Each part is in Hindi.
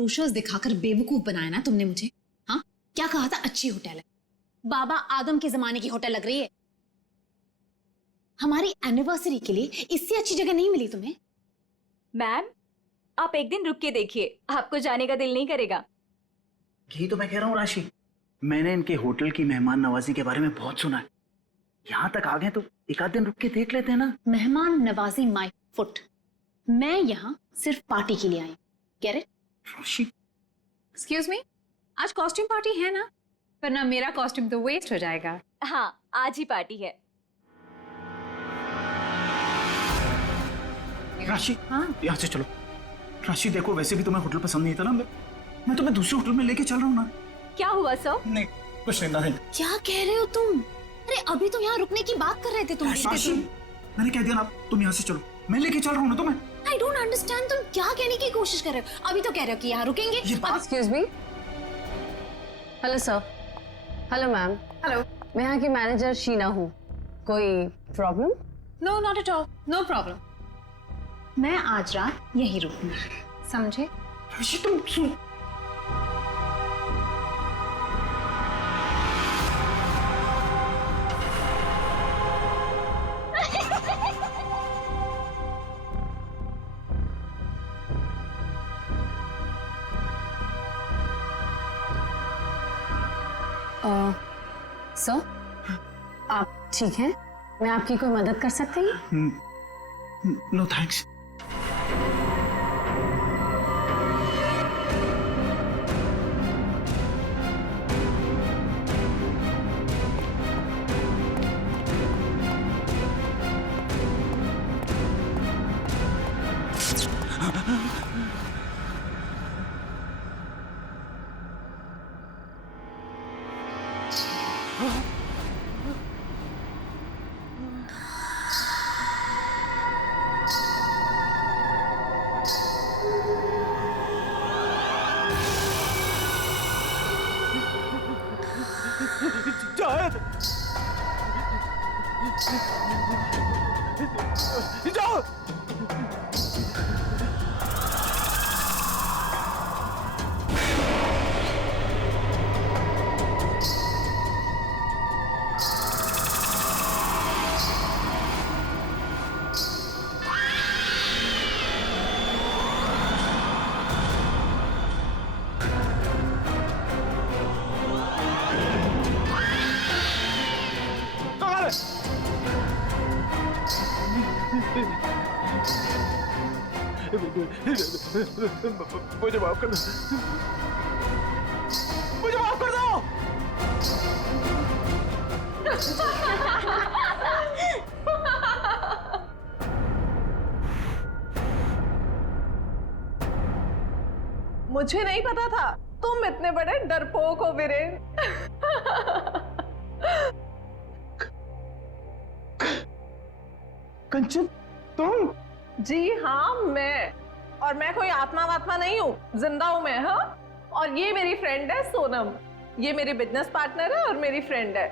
ब्रोशर्स दिखाकर बेवकूफ बनाया ना तुमने मुझे। हाँ, क्या कहा था? अच्छी होटल है, बाबा आदम के जमाने की होटल लग रही है। हमारी एनिवर्सरी के लिए इससे अच्छी जगह नहीं मिली तुम्हें? मैम, आप एक दिन रुक के देखिए, आपको जाने का दिल नहीं करेगा। यही तो मैं कह रहा हूँ राशि, मैंने इनके होटल की मेहमान नवाजी के बारे में बहुत सुना है। यहाँ तक आ गए तो एक आध दिन रुक के देख लेते हैं ना। मेहमान नवाजी माय फुट। मैं यहाँ सिर्फ पार्टी के लिए आई। Get it? Rashi, excuse me, आज कॉस्ट्यूम पार्टी है ना? वरना मेरा कॉस्ट्यूम तो वेस्ट हो जाएगा। हाँ, आज ही पार्टी है। राशि, हाँ? यहाँ से चलो। राशि देखो, वैसे भी तुम्हें होटल पसंद नहीं था ना, मैं तुम्हें दूसरे होटल में लेके चल रहा हूँ ना। क्या हुआ सर? नहीं, कुछ नहीं। क्या कह रहे हो तुम? अरे अभी तो यहाँ रुकने की बात कर रहे थे तुम। राशि, मैंने कह दिया ना, तुम यहाँ से चलो, मैं लेके चल रहा हूँ ना तुम्हें। आई डोंट अंडरस्टैंड, तुम क्या कहने की कोशिश कर रहे हो? अभी तो कह रहे हो कि यहाँ रुकेंगे। Excuse me. Hello sir. Hello ma'am. Hello. मैं यहाँ की मैनेजर शीना हूँ। कोई problem? No, not at all, no problem. मैं आज रात यहीं रुकूंगी, समझे? राशि, तुम सुन। सर, आप ठीक हैं? मैं आपकी कोई मदद कर सकती हूँ? No thanks. जाओ। मुझे माफ कर दो, मुझे माफ कर दो। मुझे नहीं पता था तुम इतने बड़े डरपोक हो वीरेन। कंचन, तुम? जी हाँ, मैं। और मैं कोई आत्मा वात्मा नहीं हूँ, जिंदा हूँ मैं। हाँ, और ये मेरी फ्रेंड है सोनम। ये मेरी बिजनेस पार्टनर है और मेरी फ्रेंड है।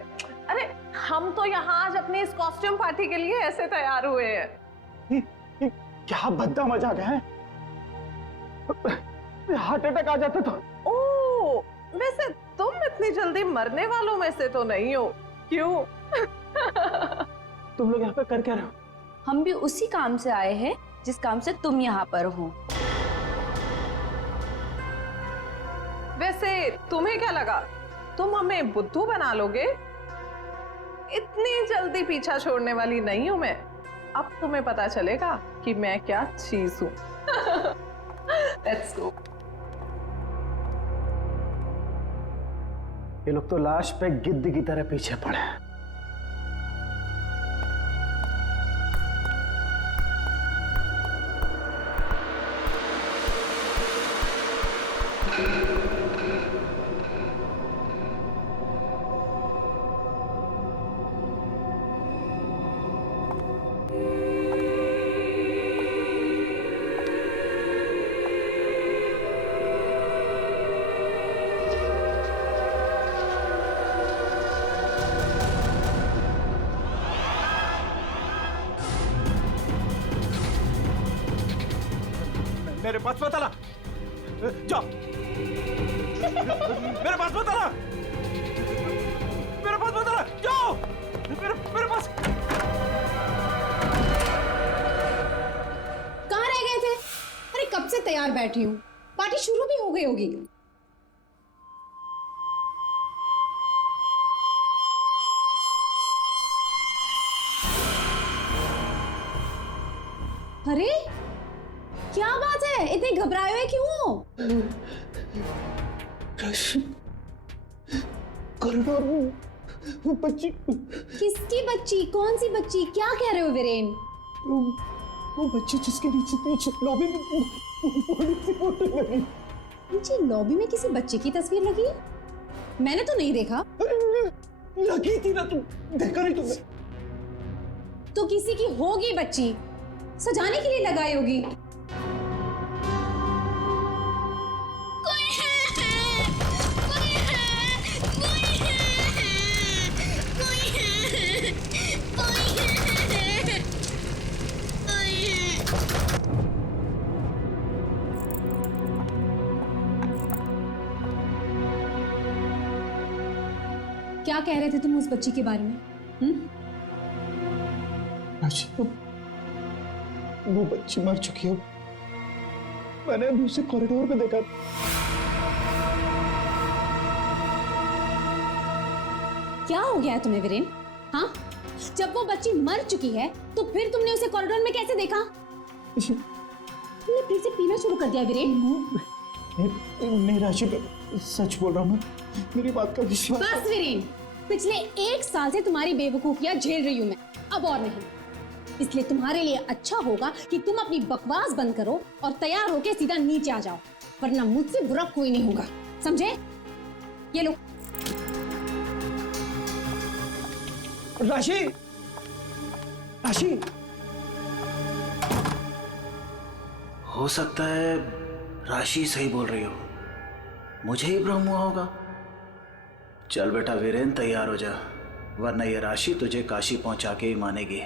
अरे हम तो यहाँ आज अपनी इस कॉस्ट्यूम पार्टी के लिए ऐसे तैयार हुए हैं। क्या भद्दा मजाक है? हार्ट अटैक आ जाता तो। ओह, वैसे तुम इतनी जल्दी मरने वालों में से तो नहीं हो, क्यों? तुम लोग यहाँ पे कर क्या रहे हो? हम भी उसी काम से आए हैं जिस काम से तुम यहाँ पर हो। वैसे तुम्हें क्या लगा तुम हमें बुद्धू बना लोगे? इतनी जल्दी पीछा छोड़ने वाली नहीं हूं मैं। अब तुम्हें पता चलेगा कि मैं क्या चीज हूं। Let's go. ये लोग तो लाश पे गिद्ध की तरह पीछे पड़े हैं। मेरे पास पता ला। जाओ मेरे पास मत आना, मेरे पास मत आना, जाओ, मेरे पास। कहाँ रह गए थे? अरे कब से तैयार बैठी हूँ, पार्टी शुरू भी हो गई होगी। अरे क्या बात है, इतने घबराए हुए क्यों हो? कॉरिडोर में वो बच्ची, किसकी बच्ची? कौन सी बच्ची? क्या कह रहे हो वीरेन? वो बच्ची जिसके नीचे लॉबी में बड़ी सी फोटो लगी। नीचे लॉबी में किसी बच्चे की तस्वीर लगी है? मैंने तो नहीं देखा। लगी थी ना, तुम देखा नहीं तुमने? तो किसी की होगी बच्ची, सजाने के लिए लगाई होगी। क्या कह रहे थे तुम उस बच्ची के बारे में? वो बच्ची मर चुकी है, मैंने अभी उसे कॉरिडोर में देखा। क्या हो गया है तुम्हें वीरेन? हाँ, जब वो बच्ची मर चुकी है तो फिर तुमने उसे कॉरिडोर में कैसे देखा? तुमने फिर से पीना शुरू कर दिया वीरेन? नहीं राशि, सच बोल रहा हूँ, मेरी बात का विश्वास। बस वीरेन, पिछले 1 साल से तुम्हारी बेवकूफियां झेल रही हूं मैं, अब और नहीं। इसलिए तुम्हारे लिए अच्छा होगा कि तुम अपनी बकवास बंद करो और तैयार होके सीधा नीचे आ जाओ, वरना मुझसे बुरा कोई नहीं होगा, समझे? ये लो। राशि, राशि, हो सकता है राशि सही बोल रही हो, मुझे ही भ्रम हुआ होगा। चल बेटा वीरेन, तैयार हो जा, वरना ये राशि तुझे काशी पहुंचा के ही मानेगी।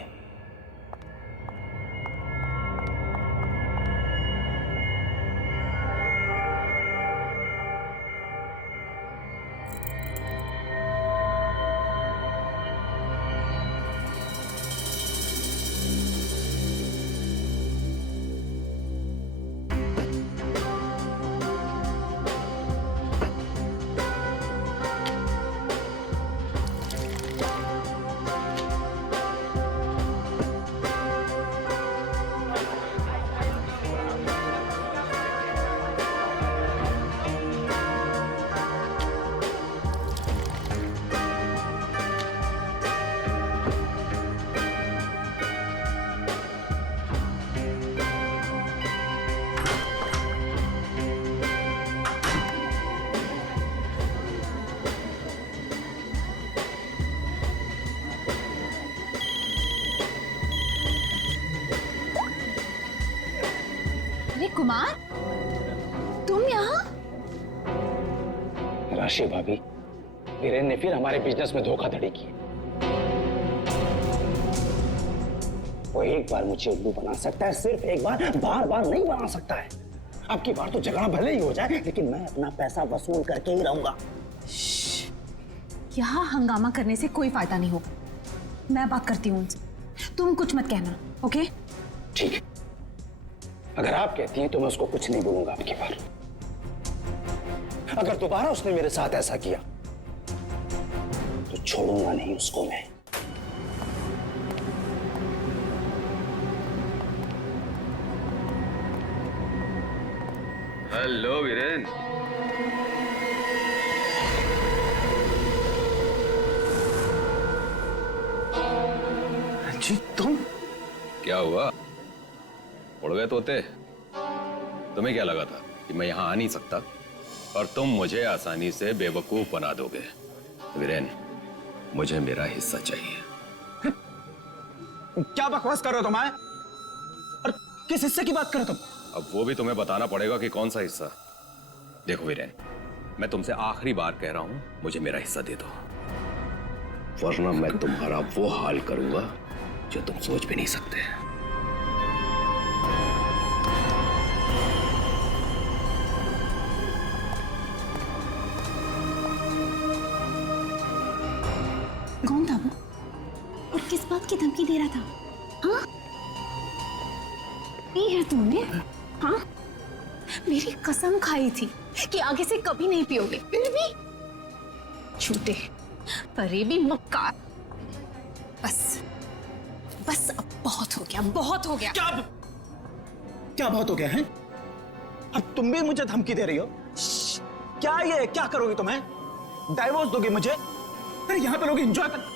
कुमार, तुम यहाँ? राशि भाभी, वीरेन ने फिर हमारे बिजनेस में धोखाधड़ी की। वो एक बार मुझे उल्लू बना सकता है, सिर्फ एक बार, बार बार नहीं बना सकता है। अब की बार तो झगड़ा भले ही हो जाए, लेकिन मैं अपना पैसा वसूल करके ही रहूंगा। यहाँ हंगामा करने से कोई फायदा नहीं होगा, मैं बात करती हूँ उनसे, तुम कुछ मत कहना, ओके? ठीक है, अगर आप कहती हैं तो मैं उसको कुछ नहीं बोलूंगा आपकी बार। अगर दोबारा उसने मेरे साथ ऐसा किया तो छोड़ूंगा नहीं उसको मैं। हेलो वीरेन। जी तुम? क्या हुआ, उड़ गए तोते? तुम्हें क्या लगा था कि मैं यहां आ नहीं सकता और तुम मुझे आसानी से बेवकूफ बना दोगे? वीरेन, मुझे मेरा हिस्सा चाहिए। क्या बकवास कर रहे हो तुम? और किस हिस्से की बात कर रहे हो तुम? अब वो भी तुम्हें बताना पड़ेगा कि कौन सा हिस्सा। देखो वीरेन, मैं तुमसे आखिरी बार कह रहा हूं, मुझे मेरा हिस्सा दे दो, वरना मैं तुम्हारा वो हाल करूंगा जो तुम सोच भी नहीं सकते। कौन था वो? और किस बात की धमकी दे रहा था? हाँ? ये है तुमने? हाँ? मेरी कसम खाई थी कि आगे से कभी नहीं पियोगे, फिर भी झूठे, फरेबी, मक्कार। बस अब बहुत हो गया, बहुत हो गया। क्या बहुत हो गया है? अब तुम भी मुझे धमकी दे रही हो? क्या ये, क्या करोगी तुम्हें? डाइवोर्स दोगी मुझे? अरे यहाँ पे लोग एंजॉय कर।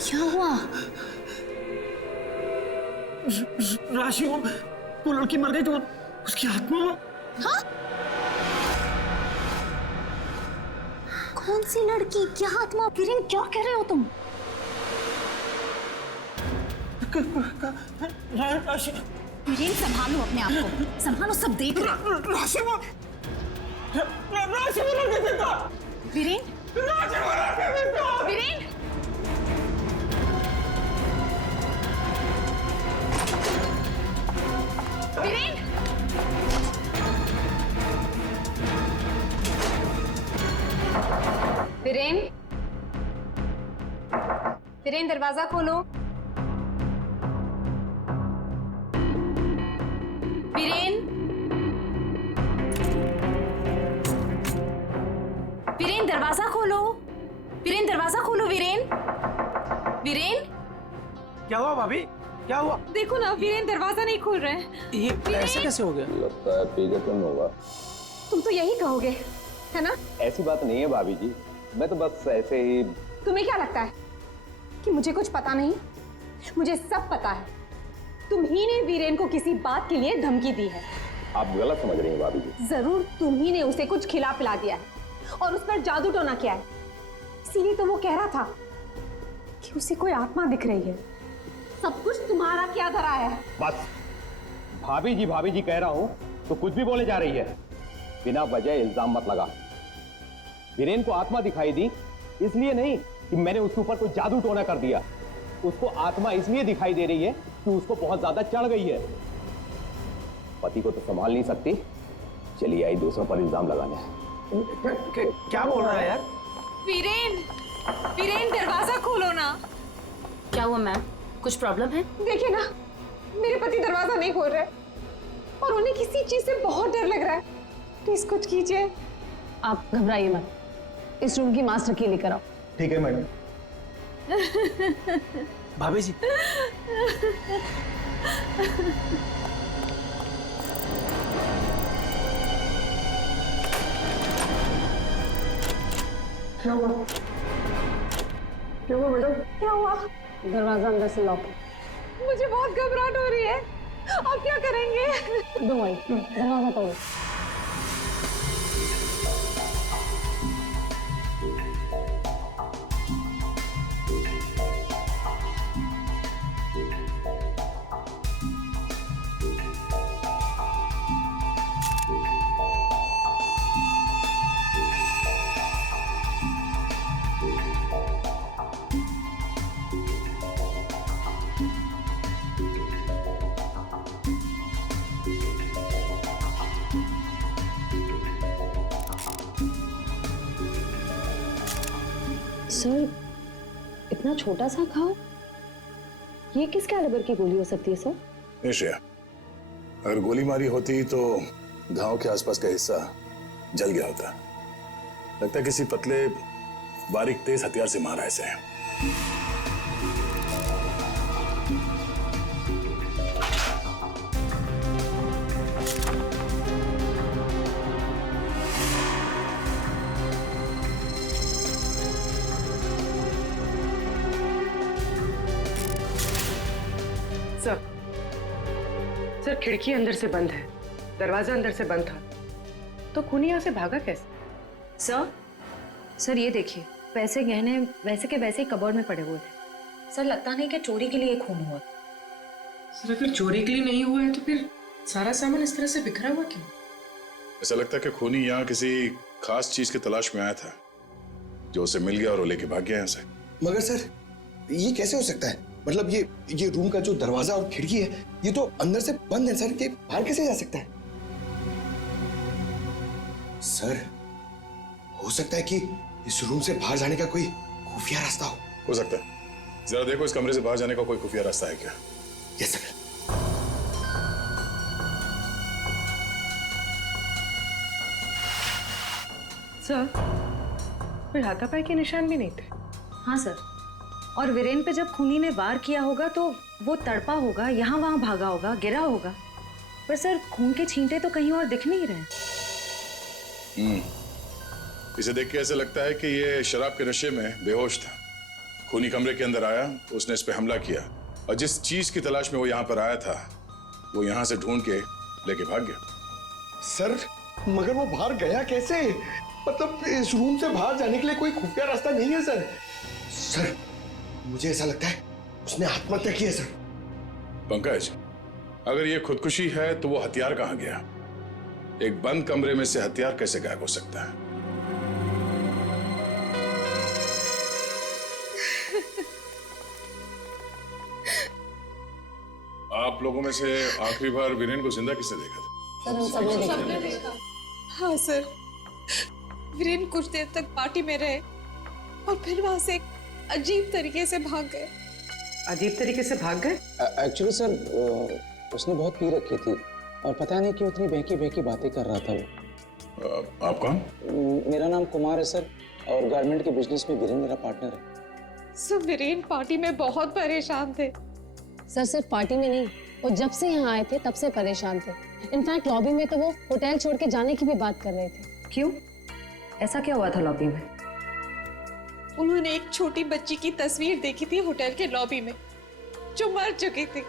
क्या हुआ? राशि, वो लड़की मर गई तो उसकी आत्मा। हाँ? कौन सी लड़की, क्या आत्मा? वीरेन, क्या कह रहे हो तुम? राशि, वीरेन, संभालो अपने आप को, संभालो, सब देख रहे हैं। राशि वो लड़के देता। वीरेन, राशि वो लड़के देता। वीरेन, वीरेन, वीरेन, वीरेन, दरवाजा खोलो। वीरेन, वीरेन, दरवाजा खोलो। वीरेन, दरवाजा खोलो। वीरेन, वीरेन, क्या हुआ भाभी? क्या हुआ? देखो ना, वीरेन दरवाजा नहीं खोल रहे हैं। ये ऐसे कैसे हो गया? लगता है पी के तुम होगा। तुम तो यही कहोगे, है ना? ऐसी बात नहीं है भाभी जी, मैं तो बस ऐसे ही। तुम्हें क्या लगता है कि मुझे कुछ पता नहीं? मुझे सब पता है। तुम ही ने वीरेन को किसी बात के लिए धमकी दी है। आप गलत समझ रही हैं भाभी जी। जरूर तुम ही ने उसे कुछ खिला पिला दिया है और उस पर जादू टोना किया है। इसीलिए तो वो कह रहा था कि उसे कोई आत्मा दिख रही है। सब कुछ तुम्हारा क्या धरा है? बस भाभी जी कह रहा हूं तो कुछ भी बोले जा रही है। बिना वजह इल्जाम मत लगा। वीरेन को आत्मा दिखाई दी इसलिए नहीं कि मैंने उसके ऊपर कोई जादू टोना कर दिया। उसको आत्मा इसलिए दिखाई दे रही है कि उसको बहुत ज्यादा चढ़ गई है। पति को तो संभाल नहीं सकती, चलिए आई दूसरों पर इल्जाम लगाने। क्या बोल रहा है यार? वीरेन, वीरेन, दरवाजा खोलो ना। क्या हुआ मैम? कुछ प्रॉब्लम है? देखिए ना, मेरे पति दरवाजा नहीं खोल रहे और उन्हें किसी चीज से बहुत डर लग रहा है। प्लीज कुछ कीजिए। आप घबराइए मत, इस रूम की मास्टर की लेकर आओ। ठीक है मैडम। भाभी जी, क्या हुआ? क्या हुआ मैडम? क्या हुआ? दरवाजा अंदर से लॉक है। मुझे बहुत घबराहट हो रही है। अब क्या करेंगे? डोंट वरी, दरवाजा तोड़ो। सर, इतना छोटा सा घाव, ये किस कैलिबर की गोली हो सकती है सर? निश्चय, अगर गोली मारी होती तो घाव के आसपास का हिस्सा जल गया होता। लगता है किसी पतले बारीक तेज हथियार से मारा ऐसे। सर, खिड़की अंदर से बंद है, दरवाजा अंदर से बंद था, तो खूनी यहाँ से भागा कैसे? सर ये देखिए, पैसे गहने वैसे के वैसे ही कबर्ड में पड़े हुए थे। सर लगता नहीं कि चोरी के लिए खून हुआ। सर अगर चोरी के लिए नहीं हुआ है तो फिर सारा सामान इस तरह से बिखरा हुआ क्यों? ऐसा लगता है कि खूनी यहाँ किसी खास चीज की तलाश में आया था, जो उसे मिल गया और वो लेके भाग गया यहाँ से। मगर सर, ये कैसे हो सकता है? मतलब ये रूम का जो दरवाजा और खिड़की है ये तो अंदर से बंद है सर, ये बाहर कैसे जा सकता है? सर हो सकता है कि इस रूम से बाहर जाने का कोई खुफिया रास्ता हो सकता है। जरा देखो इस कमरे से बाहर जाने का कोई खुफिया रास्ता है क्या? Yes sir. सर कोई हाथापाई के निशान भी नहीं थे। हाँ सर, और वीरेन पे जब खूनी ने वार किया होगा तो वो तड़पा होगा, यहाँ वहाँ भागा होगा, गिरा होगा, पर सर खून के छींटे तो कहीं और दिख नहीं रहे। इसे देख के ऐसा लगता है कि ये शराब के नशे में बेहोश था। खूनी कमरे के अंदर आया, उसने इस पे हमला किया और जिस चीज की तलाश में वो यहाँ पर आया था वो यहाँ से ढूंढ के लेके भाग गया। सर मगर वो बाहर गया कैसे? मतलब इस रूम से बाहर जाने के लिए कोई खुफिया रास्ता नहीं है सर। सर मुझे ऐसा लगता है उसने आत्महत्या की है सर। पंकज, अगर ये खुदकुशी है तो वो हथियार कहाँ गया? एक बंद कमरे में से हथियार कैसे गायब हो सकता है? आप लोगों में से आखिरी बार वीरेन को जिंदा किसने देखा था? सर हम सबने देखा। हाँ सर, वीरेन कुछ देर तक पार्टी में रहे और फिर वहां से एक अजीब तरीके से भाग गए। अजीब तरीके से भाग गए? एक्चुअली सर उसने बहुत पी रखी थी और पता नहीं क्यों इतनी बहकी बहकी बातें कर रहा था वो। आप कौन? मेरा नाम कुमार है सर और गारमेंट के बिजनेस में वीरेन मेरा पार्टनर है। सर वीरेन पार्टी में बहुत परेशान थे। सर सिर्फ पार्टी में नहीं, वो जब से यहाँ आए थे तब से परेशान थे। इनफैक्ट लॉबी में तो वो होटल छोड़ के जाने की भी बात कर रहे थे। क्यों? ऐसा क्या हुआ था लॉबी में? उन्होंने एक छोटी बच्ची की तस्वीर देखी थी होटल के लॉबी में जो मर चुकी थी,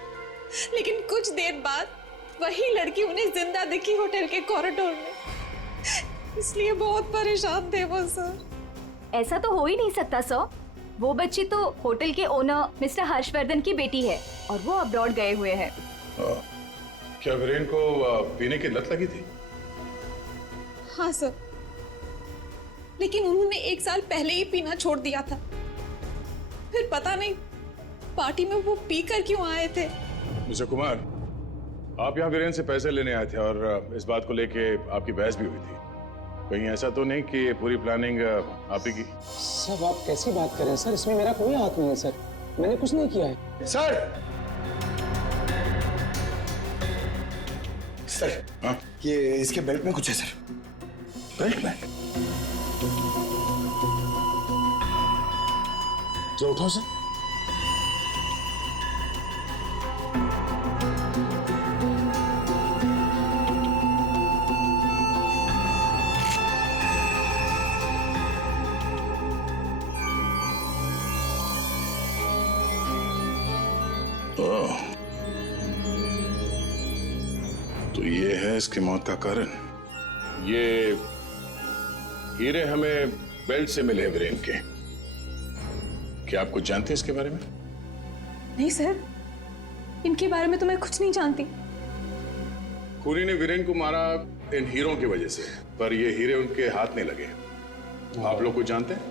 लेकिन कुछ देर बाद वही लड़की उन्हें जिंदा दिखी होटल के कॉरिडोर में। इसलिए बहुत परेशान थे वो सर। ऐसा तो हो ही नहीं सकता सर। वो बच्ची तो होटल के ओनर मिस्टर हर्षवर्धन की बेटी है और वो अब्रॉड गए हुए हैं। क्या वीरेन को पीने की लत लगी थी? हाँ सर, लेकिन उन्होंने 1 साल पहले ही पीना छोड़ दिया था। फिर पता नहीं पार्टी में वो पीकर क्यों आए थे। मिस्टर कुमार, आप यहाँ वीरेन से पैसे लेने आए थे और इस बात को लेके आपकी बहस भी हुई थी। कहीं ऐसा तो नहीं कि ये पूरी प्लानिंग आप ही की? सब आप कैसी बात कर रहे हैं सर, इसमें मेरा कोई हाथ नहीं है सर, मैंने कुछ नहीं किया है। सर हाँ? ये इसके बेल्ट में कुछ है सर। बेल्ट में? जो उठाओ सर। तो ये है इसकी मौत का कारण। ये हीरे हमें बेल्ट से मिले वीरेन के। क्या आप कुछ जानते हैं इसके बारे में? नहीं सर, इनके बारे में तो मैं कुछ नहीं जानती। खूनी ने वीरेन को मारा इन हीरों की वजह से, पर ये हीरे उनके हाथ नहीं लगे। आप लोग कुछ जानते हैं?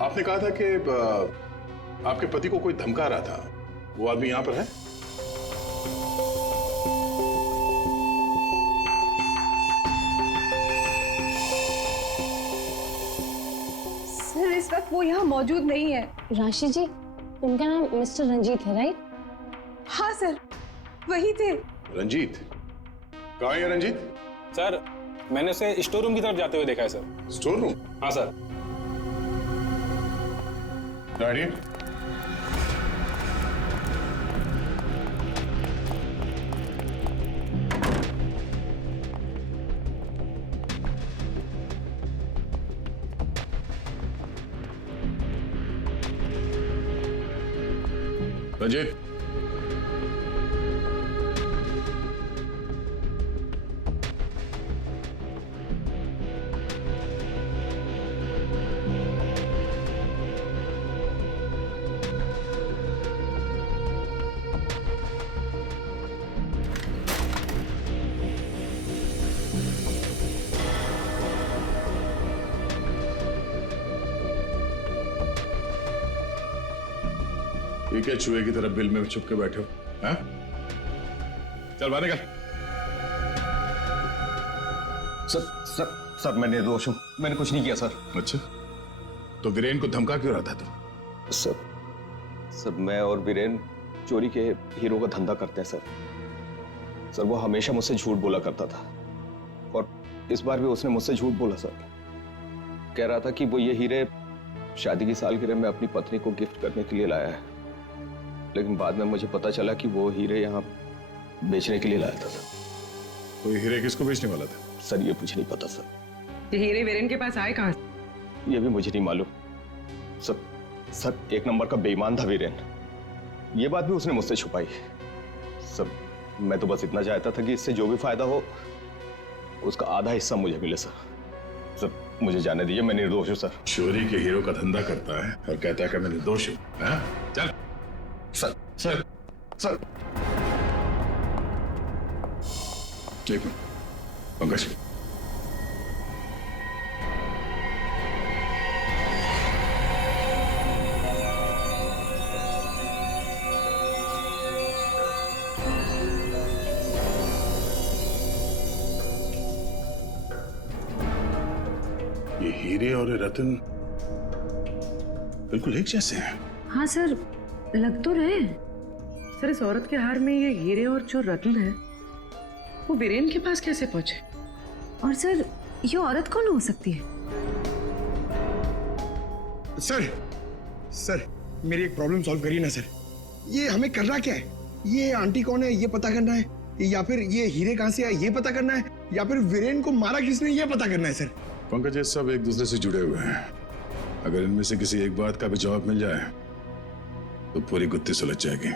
आपने कहा था कि आपके पति को कोई धमका रहा था, वो आदमी यहां पर है? सर इस वक्त वो यहाँ मौजूद नहीं है। राशि जी, उनका नाम मिस्टर रंजीत है, राइट? हाँ सर, वही थे। रंजीत? कहाँ है रंजीत? सर मैंने उसे स्टोर रूम की तरफ जाते हुए देखा है सर। Store room? हाँ सर। गाड़ी? रंजीत, ठीक है, चूहे की तरफ बिल में छुप के बैठे हो, हाँ? चल बाहर निकल। सर मैं निर्दोष हूँ, मैंने कुछ नहीं किया सर। अच्छा, तो वीरेन को धमका क्यों रहा था तू? सर मैं और वीरेन चोरी के हीरो का धंधा करते हैं सर। वो हमेशा मुझसे झूठ बोला करता था और इस बार भी उसने मुझसे झूठ बोला सर। कह रहा था कि वो ये हीरे शादी की सालगिरह में अपनी पत्नी को गिफ्ट करने के लिए लाया है, लेकिन बाद में मुझे पता चला कि वो हीरे यहाँ बेचने के लिए लाया था। तो ये हीरे किसको बेचने वाला था? सर ये मुझे नहीं पता सर। ये हीरे वीरेन के पास आए कहाँ से? ये भी मुझे नहीं मालूम सर। एक नंबर का बेईमान था वीरेन, ये बात भी उसने मुझसे छुपाई। सर मैं तो बस इतना चाहता था कि इससे जो भी फायदा हो उसका आधा हिस्सा मुझे मिले सर। मुझे जाने दीजिए, मैं निर्दोष हूँ सर। चोरी के हीरो का धंधा करता है और कहता है कि मैं निर्दोष हूँ, हाँ? चल। सर एक मिनट, पंकज ये हीरे और ये रतन बिल्कुल एक जैसे हैं। हाँ सर, लग तो रहे। सर इस औरत के हार में ये हीरे और जो रत्न है वो वीरेन के पास कैसे पहुंचे? और सर ये औरत कौन हो सकती है? सर मेरी एक प्रॉब्लम सॉल्व करिए ना सर। ये हमें करना क्या है? ये आंटी कौन है ये पता करना है, या फिर ये हीरे कहाँ से आए ये पता करना है, या फिर वीरेन को मारा किसने ये पता करना है सर। पंकज, ये सब एक दूसरे से जुड़े हुए हैं। अगर इनमें से किसी एक बात का भी जवाब मिल जाए तो पूरी गुत्थी सुलझ जाएगी।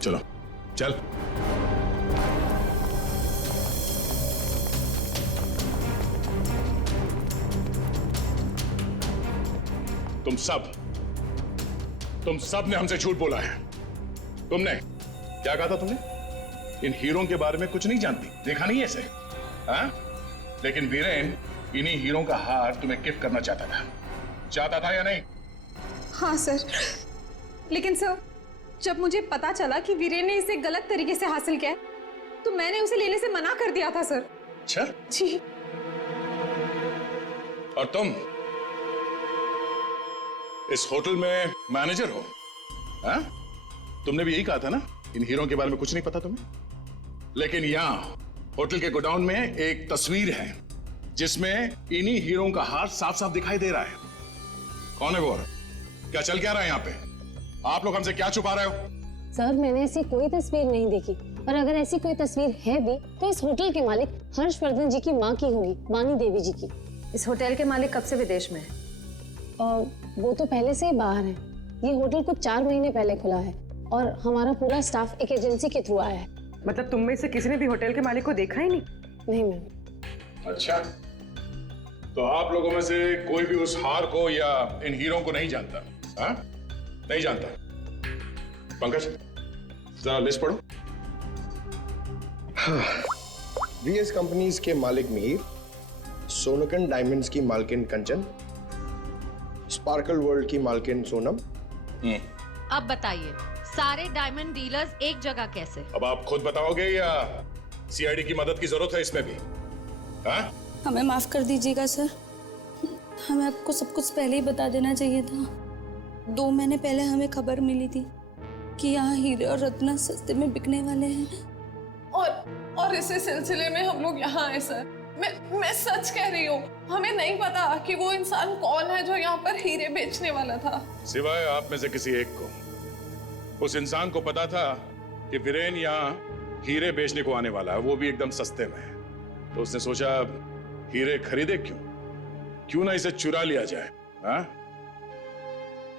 चलो चल। तुम सब ने हमसे झूठ बोला है। तुमने क्या कहा था? तुमने इन हीरों के बारे में कुछ नहीं जानती, देखा नहीं ऐसे, हाँ? लेकिन वीरेन इन्हीं हीरों का हार तुम्हें गिफ्ट करना चाहता था या नहीं? हाँ सर, लेकिन सर जब मुझे पता चला कि वीरेन ने इसे गलत तरीके से हासिल किया है, तो मैंने उसे लेने से मना कर दिया था सर। अच्छा जी। और तुम इस होटल में मैनेजर हो, हाँ? तुमने भी यही कहा था ना, इन हीरों के बारे में कुछ नहीं पता तुम्हें। लेकिन यहां होटल के गोडाउन में एक तस्वीर है जिसमें इन्हीं हीरों का हार साफ साफ दिखाई दे रहा है। कौन है वो? क्या चल क्या रहा है यहाँ पे? आप लोग हमसे क्या छुपा रहे हो? सर मैंने ऐसी कोई तस्वीर नहीं देखी, और अगर ऐसी कोई तस्वीर है भी तो इस होटल के मालिक हर्षवर्धन जी की माँ की होगी, वानी देवी जी की। इस होटल के मालिक कब से विदेश में है? वो तो पहले से ही बाहर है। ये होटल कुछ 4 महीने पहले खुला है और हमारा पूरा स्टाफ एक एजेंसी के थ्रू आया है। मतलब तुम में से किसी ने भी होटल के मालिक को देखा ही नहीं? नहीं मैम। अच्छा, तो आप लोगों में से कोई भी उस हार को या इन हीरों को नहीं जानता, हाँ? नहीं जानता। पंकज जरा लिस्ट पढ़ो। वीएस कंपनीज के मालिक मीर, सोनकन डायमंड्स की मालकिन कंचन, स्पार्कल वर्ल्ड की मालकिन सोनम। अब बताइए, सारे डायमंड डीलर्स एक जगह कैसे? अब आप खुद बताओगे या सीआईडी की मदद की जरूरत है इसमें भी, हाँ? हमें माफ कर दीजिएगा सर, हमें आपको सब कुछ पहले ही बता देना चाहिए था। 2 महीने पहले हमें खबर मिली थी कि यहाँ हीरे और रत्न सस्ते में बिकने वाले हैं, और इसी सिलसिले में हम लोग यहाँ आए सर। मैं सच कह रही हूँ, हमें नहीं पता कि वो इंसान कौन है जो यहाँ पर हीरे बेचने वाला था। सिवाय आप में से किसी एक को उस इंसान को पता था कि वीरेन यहाँ हीरे बेचने को आने वाला है, वो भी एकदम सस्ते में। तो उसने सोचा हीरे खरीदे क्यों ना इसे चुरा लिया जाए, हाँ?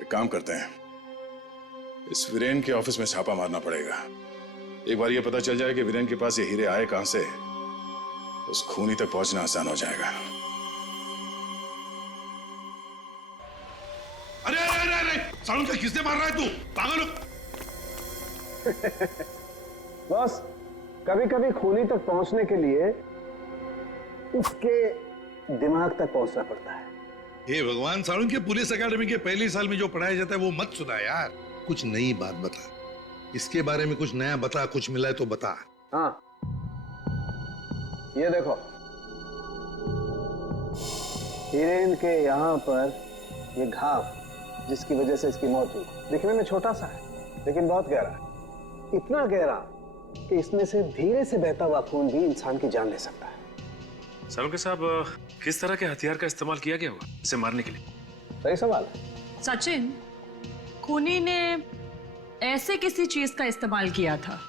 एक काम करते हैं, इस वीरेन के ऑफिस में छापा मारना पड़ेगा। एक बार ये पता चल जाए कि वीरेन के पास ये हीरे आए कहां से, उस खूनी तक पहुंचना आसान हो जाएगा। अरे अरे अरे, सालून का किसने मार रहा है तू? पागल हो? बस कभी कभी खूनी तक पहुंचने के लिए उसके दिमाग तक पहुंचना पड़ता है। हे भगवान, सालून के पुलिस अकेडमी के पहले साल में जो पढ़ाया जाता है वो मत सुना यार। कुछ नई बात बता, इसके बारे में कुछ नया बता, कुछ मिला है तो बता। हाँ, ये देखो, हिरेन के यहाँ पर ये घाव जिसकी वजह से इसकी मौत हुई, दिखने में छोटा सा है लेकिन बहुत गहरा है। इतना गहरा कि इसमें से धीरे से बहता हुआ खून भी इंसान की जान ले सकता है। सालुंके साहब, किस तरह के हथियार का इस्तेमाल किया गया होगा इसे मारने के लिए? सही सवाल है। सचिन, खूनी ने ऐसे किसी चीज का इस्तेमाल किया था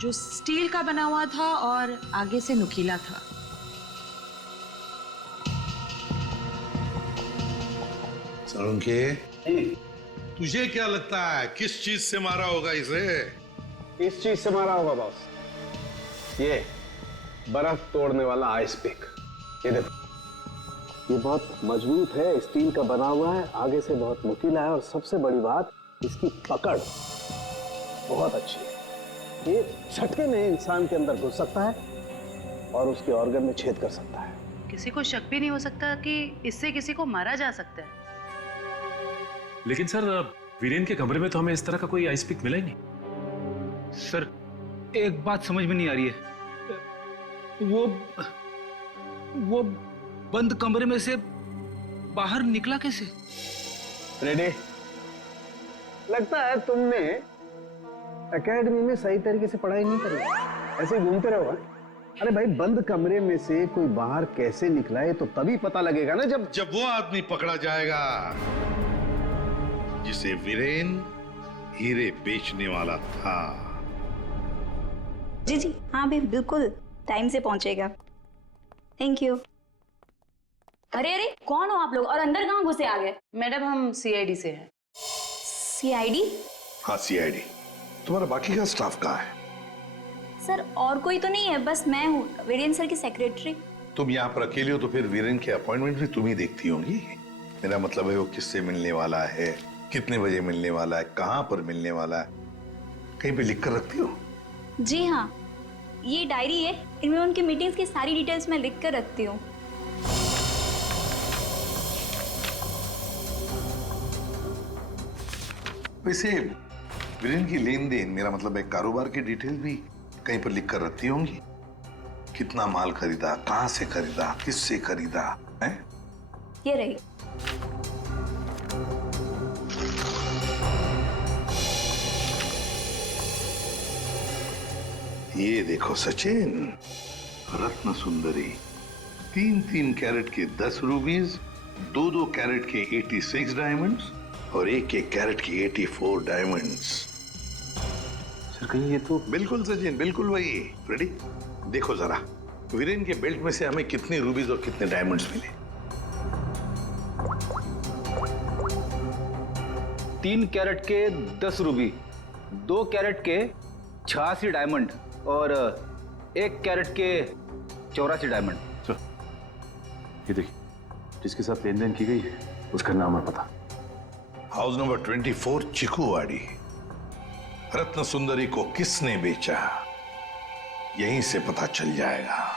जो स्टील का बना हुआ था और आगे से नुकीला था। सालुंके, तुझे क्या लगता है किस चीज से मारा होगा इसे? इस चीज से मारा होगा बॉस, ये बर्फ तोड़ने वाला आइस पिक। ये देखो, ये बहुत मजबूत है, स्टील का बना हुआ है, आगे से बहुत नुकीला है और सबसे बड़ी बात इसकी पकड़ बहुत अच्छी है। ये झटके में इंसान के अंदर घुस सकता है और उसके ऑर्गन में छेद कर सकता है। किसी को शक भी नहीं हो सकता कि इससे किसी को मारा जा सकता है। लेकिन सर, वीरेन के कमरे में तो हमें इस तरह का कोई आइस पिक मिला ही नहीं। सर, एक बात समझ में नहीं आ रही है, वो बंद कमरे में से बाहर निकला कैसे? रेडी? लगता है तुमने एकेडमी में सही तरीके से पढ़ाई नहीं करी, ऐसे घूमते रहो। अरे भाई, बंद कमरे में से कोई बाहर कैसे निकला है तो तभी पता लगेगा ना जब वो आदमी पकड़ा जाएगा जिसे वीरेन हीरे बेचने वाला था। जी जी हाँ भाई, बिल्कुल टाइम से पहुंचेगा। Thank you. अरे अरे, कौन हो आप लोग और अंदर कहाँ घुसे आ गए? मैडम, हम सीआईडी से हैं। सीआईडी? हाँ, सीआईडी। तुम्हारा बाकी का स्टाफ कहाँ है? सर, और कोई तो नहीं है, बस मैं हूँ, वीरेन सर की सेक्रेटरी। तुम यहाँ पर अकेले हो तो फिर वीरेन के अपॉइंटमेंट भी तुम ही देखती होंगी। मेरा मतलब है वो किससे मिलने वाला है, कितने बजे मिलने वाला है, कहाँ पर मिलने वाला है, कहीं पे लिख कर रखती हो? जी हाँ, ये डायरी है, इनमें उनकी मीटिंग्स की सारी डिटेल्स मैं लिख कर रखती हूँ। वैसे वीरेन की लेन देन, मेरा मतलब है कारोबार की डिटेल भी कहीं पर लिख कर रखती होंगी। कितना माल खरीदा, कहाँ से खरीदा, किससे खरीदा है? ये रही। ये देखो सचिन, रत्न सुंदरी, 3-3 कैरेट के 10 रूबीज, 2-2 कैरेट के 86 डायमंड्स और 1-1 कैरेट के 84 डायमंड्स। सर, कहीं ये तो... बिल्कुल सचिन, बिल्कुल वही। रेडी? देखो जरा, वीरेन के बेल्ट में से हमें कितने रूबीज और कितने डायमंड्स मिले? 3 कैरेट के 10 रूबी, 2 कैरेट के 86 डायमंड और 1 कैरेट के 84 डायमंड। सर, ये देखिए, जिसके साथ लेन देन की गई है उसका नाम और पता। House number 24, चिकूवाड़ी। रत्न सुंदरी को किसने बेचा, यहीं से पता चल जाएगा।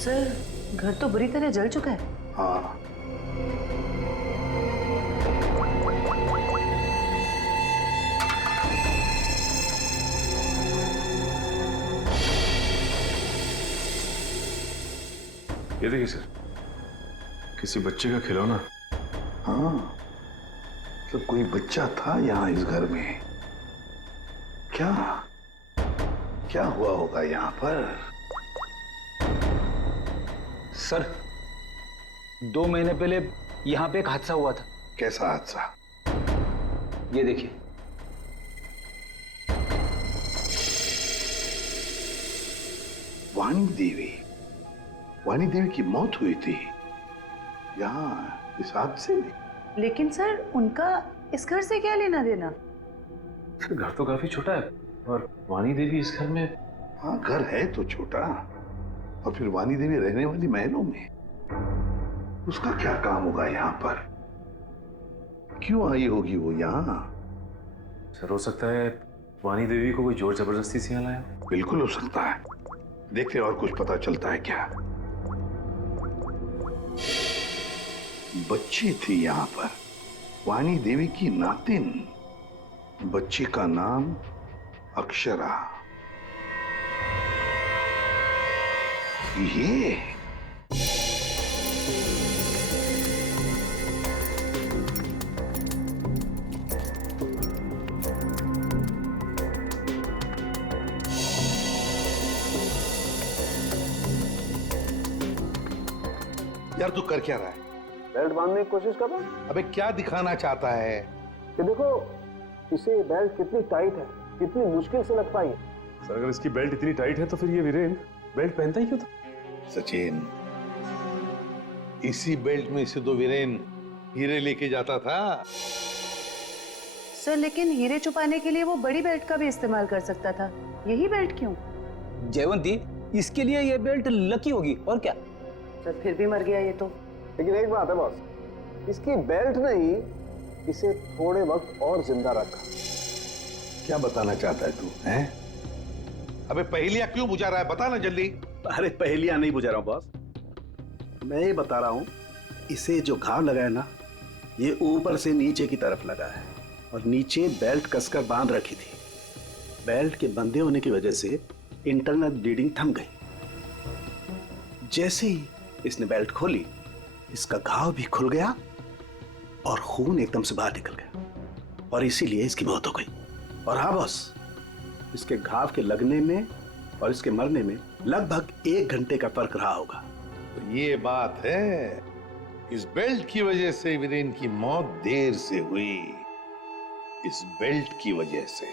सर, घर तो बुरी तरह जल चुका है। हाँ, ये देखिए सर, किसी बच्चे का खिलौना। हाँ, तो कोई बच्चा था यहाँ इस घर में। क्या क्या हुआ होगा यहाँ पर? सर, 2 महीने पहले यहाँ पे एक हादसा हुआ था। कैसा हादसा? ये देखिए। वाणी देवी की मौत हुई थी यहाँ इस हादसे में। लेकिन सर, उनका इस घर से क्या लेना देना? सर, घर तो काफी छोटा है और वाणी देवी इस घर में... हाँ, घर है तो छोटा, और फिर वाणी देवी रहने वाली महलों में, उसका क्या काम होगा यहाँ पर? क्यों आई होगी वो यहाँ? सर हो सकता है वानी देवी को कोई जोर जबरदस्ती से यहाँ लाया। बिल्कुल हो सकता है। देखते हैं और कुछ पता चलता है क्या। बच्ची थी यहाँ पर, वानी देवी की नातिन। बच्ची का नाम अक्षरा। ये यार तू कर क्या रहा है? बेल्ट बांधने की कोशिश कर रहा हूं। अबे क्या दिखाना चाहता है? कि देखो इसे बेल्ट कितनी टाइट है, कितनी मुश्किल से लग पाई है। सर अगर इसकी बेल्ट इतनी टाइट है तो फिर ये वीरेन बेल्ट पहनता ही क्यों था? सचिन, इसी बेल्ट में से तो वीरेन हीरे लेके जाता था। सर लेकिन हीरे छुपाने के लिए वो बड़ी बेल्ट का भी इस्तेमाल कर सकता था, यही बेल्ट क्यों? जयवंती, इसके लिए ये बेल्ट लकी होगी और क्या। सर फिर भी मर गया ये तो। लेकिन एक बात है बॉस, इसकी बेल्ट ने ही इसे थोड़े वक्त और जिंदा रखा। क्या बताना चाहता है तू? हैं? अबे पहेलियां क्यों बुझा रहा है? बता ना जल्दी। अरे पहेलियां नहीं बुझा रहा हूं बॉस, मैं ये बता रहा हूं इसे जो घाव लगा है ना, ये ऊपर से नीचे की तरफ लगा है और नीचे बेल्ट कसकर बांध रखी थी। बेल्ट के बंधे होने की वजह से इंटरनल ब्लीडिंग थम गई। जैसे ही इसने बेल्ट खोली, इसका घाव भी खुल गया और खून एकदम से बाहर निकल गया और इसीलिए इसकी मौत हो गई। और हाँ बॉस, इसके घाव के लगने में और इसके मरने में लगभग 1 घंटे का फर्क रहा होगा। तो ये बात है, इस बेल्ट की वजह से वीरेन की मौत देर से हुई। इस बेल्ट की वजह से।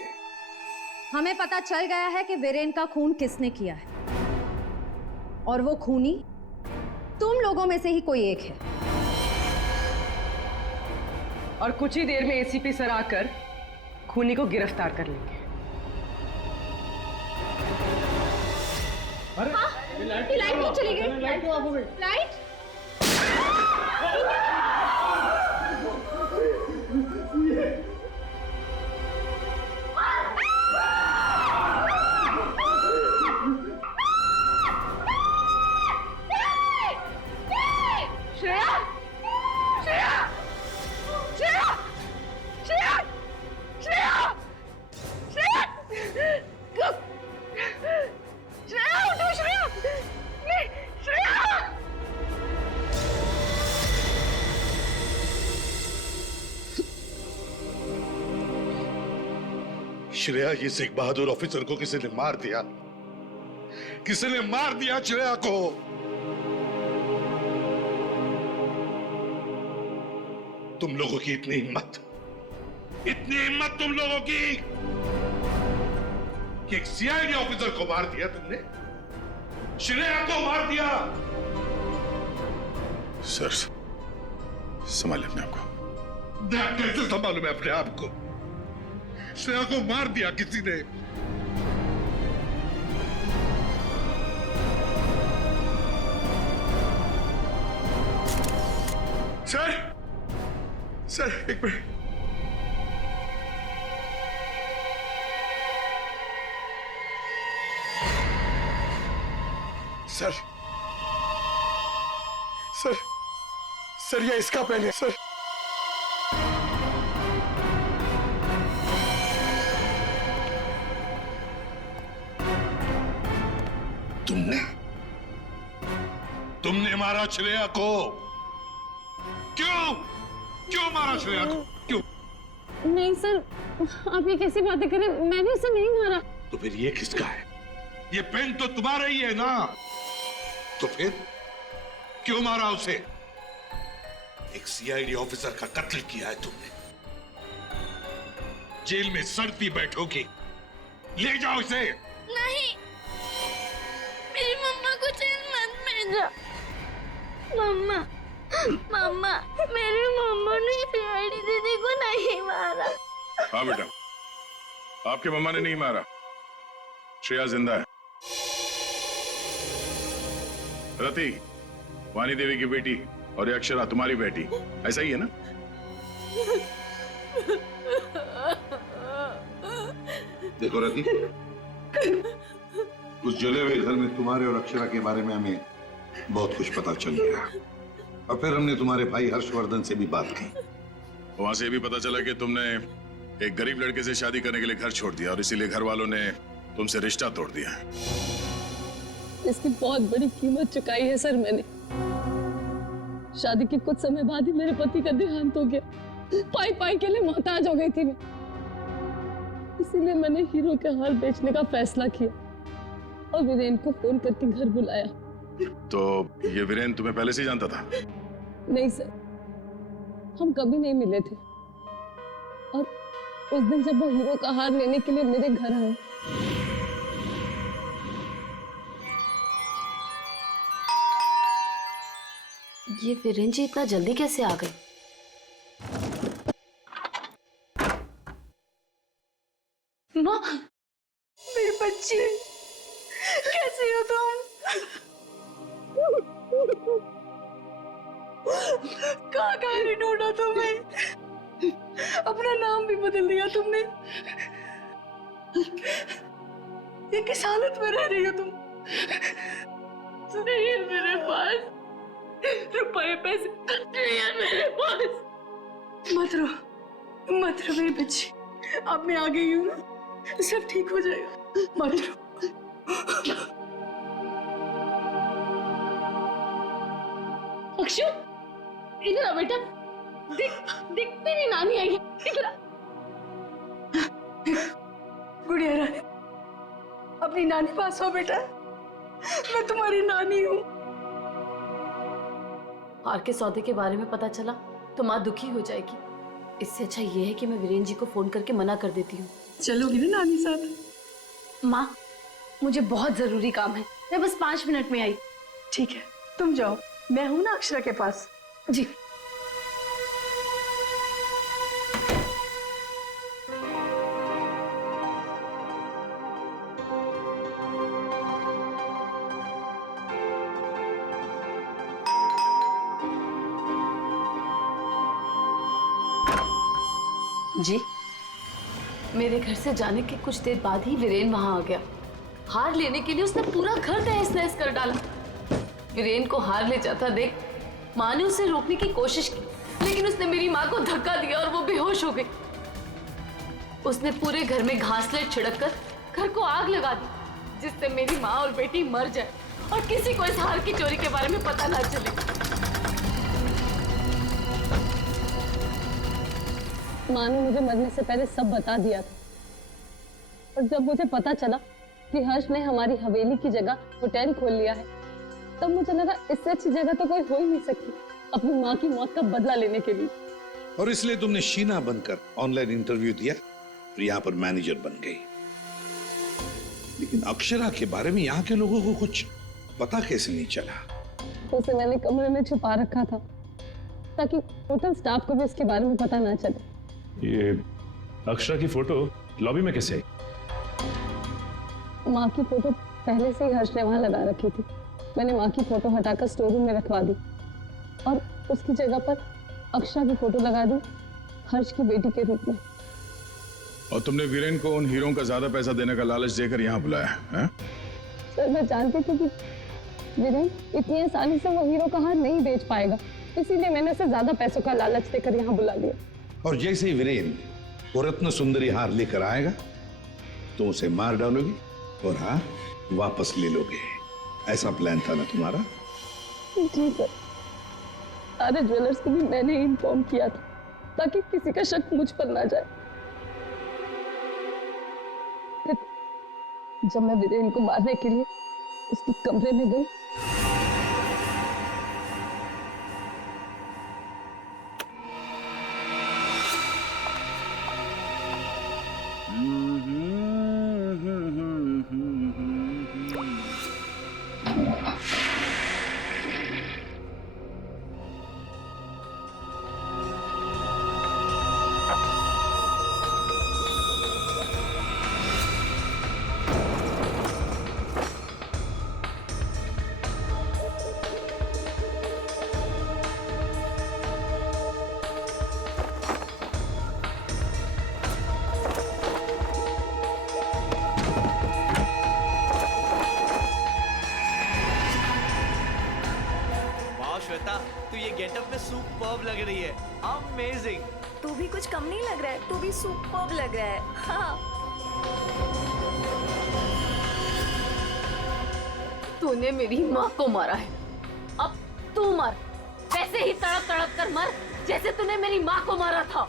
हमें पता चल गया है कि वीरेन का खून किसने किया है और वो खूनी तुम लोगों में से ही कोई एक है। और कुछ ही देर में एसीपी सर आकर खूनी को गिरफ्तार कर लेंगे। अरे ये लाइट क्यों चली गई? लाइट क्यों ऑफ हो गई? लाइट श्रेया, ये सिख बहादुर ऑफिसर को किसी ने मार दिया। किसी ने मार दिया श्रेया को। तुम लोगों की इतनी हिम्मत तुम लोगों की कि एक सीआईडी ऑफिसर को मार दिया तुमने, श्रेया को मार दिया। सर संभाले अपने आप को। कैसे संभालूं मैं अपने आप को? श्रेया को मार दिया किसी ने। सर एक मिनट। सर ये इसका पेन है सर। तुमने मारा श्रेया को। क्यों मारा श्रेया को? क्यों? नहीं सर, आप ये कैसी बातें करें? मैंने उसे नहीं मारा। तो फिर ये किसका है? ये पेन तो तुम्हारा ही है ना। तो फिर क्यों मारा उसे? एक सीआईडी ऑफिसर का कत्ल किया है तुमने। जेल में सड़ती बैठोगी। ले जाओ इसे। नहीं, मेरी मम्मा को जेल मत भेजो। मम्मा, मेरी मम्मा ने सीआईडी दीदी को नहीं मारा। हाँ बेटा, आपके मम्मा ने नहीं मारा। श्रेया जिंदा है। रति, वानी देवी की बेटी, और ये अक्षरा तुम्हारी बेटी, ऐसा ही है ना? देखो रति, उस जले हुए घर में तुम्हारे और अक्षरा के बारे में हमें बहुत कुछ पता चल गया और फिर हमने तुम्हारे भाई हर्षवर्धन से भी बात की। वहां से भी पता चला कि तुमने एक गरीब लड़के से शादी करने के लिए घर छोड़ दिया और इसीलिए घर वालों ने तुमसे रिश्ता तोड़ दिया। इसकी बहुत बड़ी कीमत चुकाई है सर मैंने। शादी के कुछ समय बाद ही मेरे पति का देहांत हो गया। पाई पाई के लिए मोहताज हो गई थी मैं, इसीलिए मैंने हीरो के हार बेचने का फैसला किया और वीरेन को फोन करके घर बुलाया। तो ये वीरेन तुम्हें पहले से ही जानता था? नहीं सर, हम कभी नहीं मिले थे और उस दिन जब वो हीरो का हार लेने के लिए मेरे घर आए, ये वीरेन जी इतना जल्दी कैसे आ गए? माँ, मेरे बच्चे कैसे हो तुम? कहाँ कहाँ नहीं ढूंढा तुम्हें? अपना नाम भी बदल दिया तुमने। ये किस हालत में रह रही हो तुम? नहीं है मेरे पास रुपए पैसे, नहीं है मेरे पास। मत रो मेरी बच्ची, अब मैं आ गई हूँ ना, सब ठीक हो जाएगा, मत रो। अक्षु, इधर आ बेटा, देख तेरी नानी आई है, इधर आ। गुड़िया रानी, अपनी नानी पास हो बेटा, मैं तुम्हारी नानी हूँ। हार के सौदे के बारे में पता चला तो माँ दुखी हो जाएगी। इससे अच्छा ये है कि मैं वीरेन जी को फोन करके मना कर देती हूँ। चलोगी ना नानी साथ? माँ, मुझे बहुत जरूरी काम है, मैं बस 5 मिनट में आई। ठीक है, तुम जाओ, मैं हूं ना अक्षरा के पास। जी। जी, मेरे घर से जाने के कुछ देर बाद ही वीरेन वहां आ गया। हार लेने के लिए उसने पूरा घर तहस नहस कर डाला। वीरेन को हार ले जाता देख माँ ने उसे रोकने की कोशिश की, लेकिन उसने मेरी माँ को धक्का दिया और वो बेहोश हो गई। उसने पूरे घर में घासलेट छिड़ककर घर को आग लगा दी, जिससे मेरी माँ और बेटी मर जाए और किसी को इस हार की चोरी के बारे में पता ना चले। माँ ने मुझे मरने से पहले सब बता दिया था, और जब मुझे पता चला कि हर्ष ने हमारी हवेली की जगह होटल खोल लिया है, तब मुझे लगा इससे अच्छी जगह तो कोई हो ही नहीं सकती अपनी माँ की मौत का बदला लेने के लिए। और इसलिए तुमने शीना बनकर ऑनलाइन इंटरव्यू दिया और यहाँ पर मैनेजर बन गई। लेकिन अक्षरा के बारे में यहाँ के लोगों को कुछ पता कैसे नहीं चला? उसे मैंने कमरे में छुपा रखा था ताकि होटल स्टाफ को भी उसके बारे में पता ना चले। ये अक्षरा की फोटो लॉबी में कैसे आई? माँ की फोटो पहले से ही हर्ष ने वहां लगा रखी थी। मैंने माँ की फोटो हटाकर स्टोर रूम में रखवा दी और उसकी जगह पर अक्षरा की फोटो लगा दी हर्ष की बेटी के रूप में। और तुमने वीरेन को उन हीरों का ज्यादा पैसा देने का लालच देकर यहाँ बुलाया है? सर, मैं जानती थी कि वीरेन इतनी आसानी से वो हीरो का हार नहीं बेच पाएगा, इसीलिए मैंने उसे ज्यादा पैसों का लालच देकर यहाँ बुला लिया। और जैसे ही वीरेन वो रत्न सुंदरी हार लेकर आएगा तो उसे मार डालोगी और हार वापस ले लोगे। ऐसा प्लान था ना तुम्हारा? जी सर, सारे ज्वेलर्स को भी मैंने इन्फॉर्म किया था ताकि किसी का शक मुझ पर ना जाए। फिर जब मैं वीरेन को मारने के लिए उसके कमरे में गई, लग रही है, अमेजिंग। तू भी कुछ कम नहीं लग रहा है, तू भी सुपर्ब लग रहा है। हाँ। तूने मेरी माँ को मारा है, अब तू मर, वैसे ही तड़प तड़प कर मर जैसे तूने मेरी माँ को मारा था।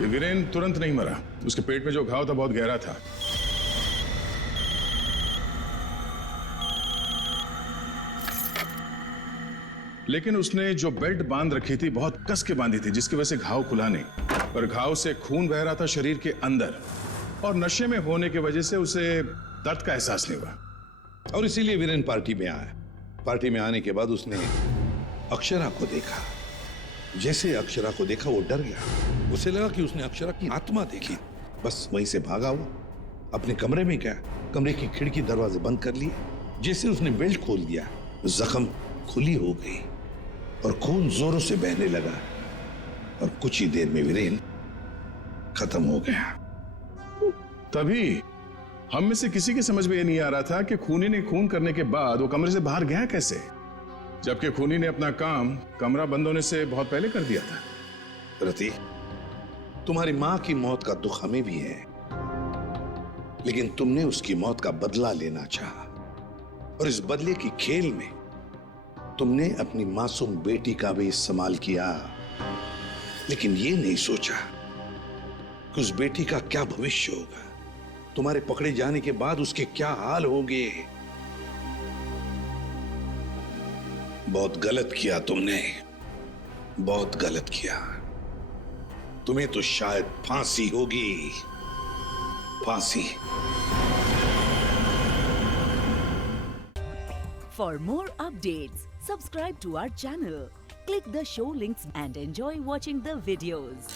ये वीरेन तुरंत नहीं मरा, उसके पेट में जो घाव था बहुत गहरा था। लेकिन उसने जो बेल्ट बांध रखी थी बहुत कस के बांधी थी, जिसकी वजह से घाव खुला नहीं, पर घाव से खून बह रहा था शरीर के अंदर, और नशे में होने की वजह से उसे दर्द का एहसास नहीं हुआ, और इसीलिए वीरेन पार्टी में आया। पार्टी में आने के बाद उसने अक्षरा को देखा। जैसे अक्षरा को देखा वो डर गया, उसे लगा कि उसने अक्षरा की आत्मा देखी। बस वहीं से भागा हुआ अपने कमरे में गया, कमरे की खिड़की दरवाजे बंद कर लिए। जैसे उसने बेल्ट खोल दिया, जख्म खुली हो गई और खून जोरों से बहने लगा, और कुछ ही देर में वीरेन खत्म हो गया। तभी हम में से किसी की समझ में ये नहीं आ रहा था कि खूनी ने खून करने के बाद वो कमरे से बाहर गया कैसे, जबकि खूनी ने अपना काम कमरा बंद होने से बहुत पहले कर दिया था। रति, तुम्हारी मां की मौत का दुख हमें भी है, लेकिन तुमने उसकी मौत का बदला लेना चाहा, और इस बदले की खेल में तुमने अपनी मासूम बेटी का भी इस्तेमाल किया, लेकिन ये नहीं सोचा कि उस बेटी का क्या भविष्य होगा, तुम्हारे पकड़े जाने के बाद उसके क्या हाल होंगे। बहुत गलत किया तुमने, बहुत गलत किया। तुम्हें तो शायद फांसी होगी, फांसी। For more updates, subscribe to our channel, click the show links and enjoy watching the videos.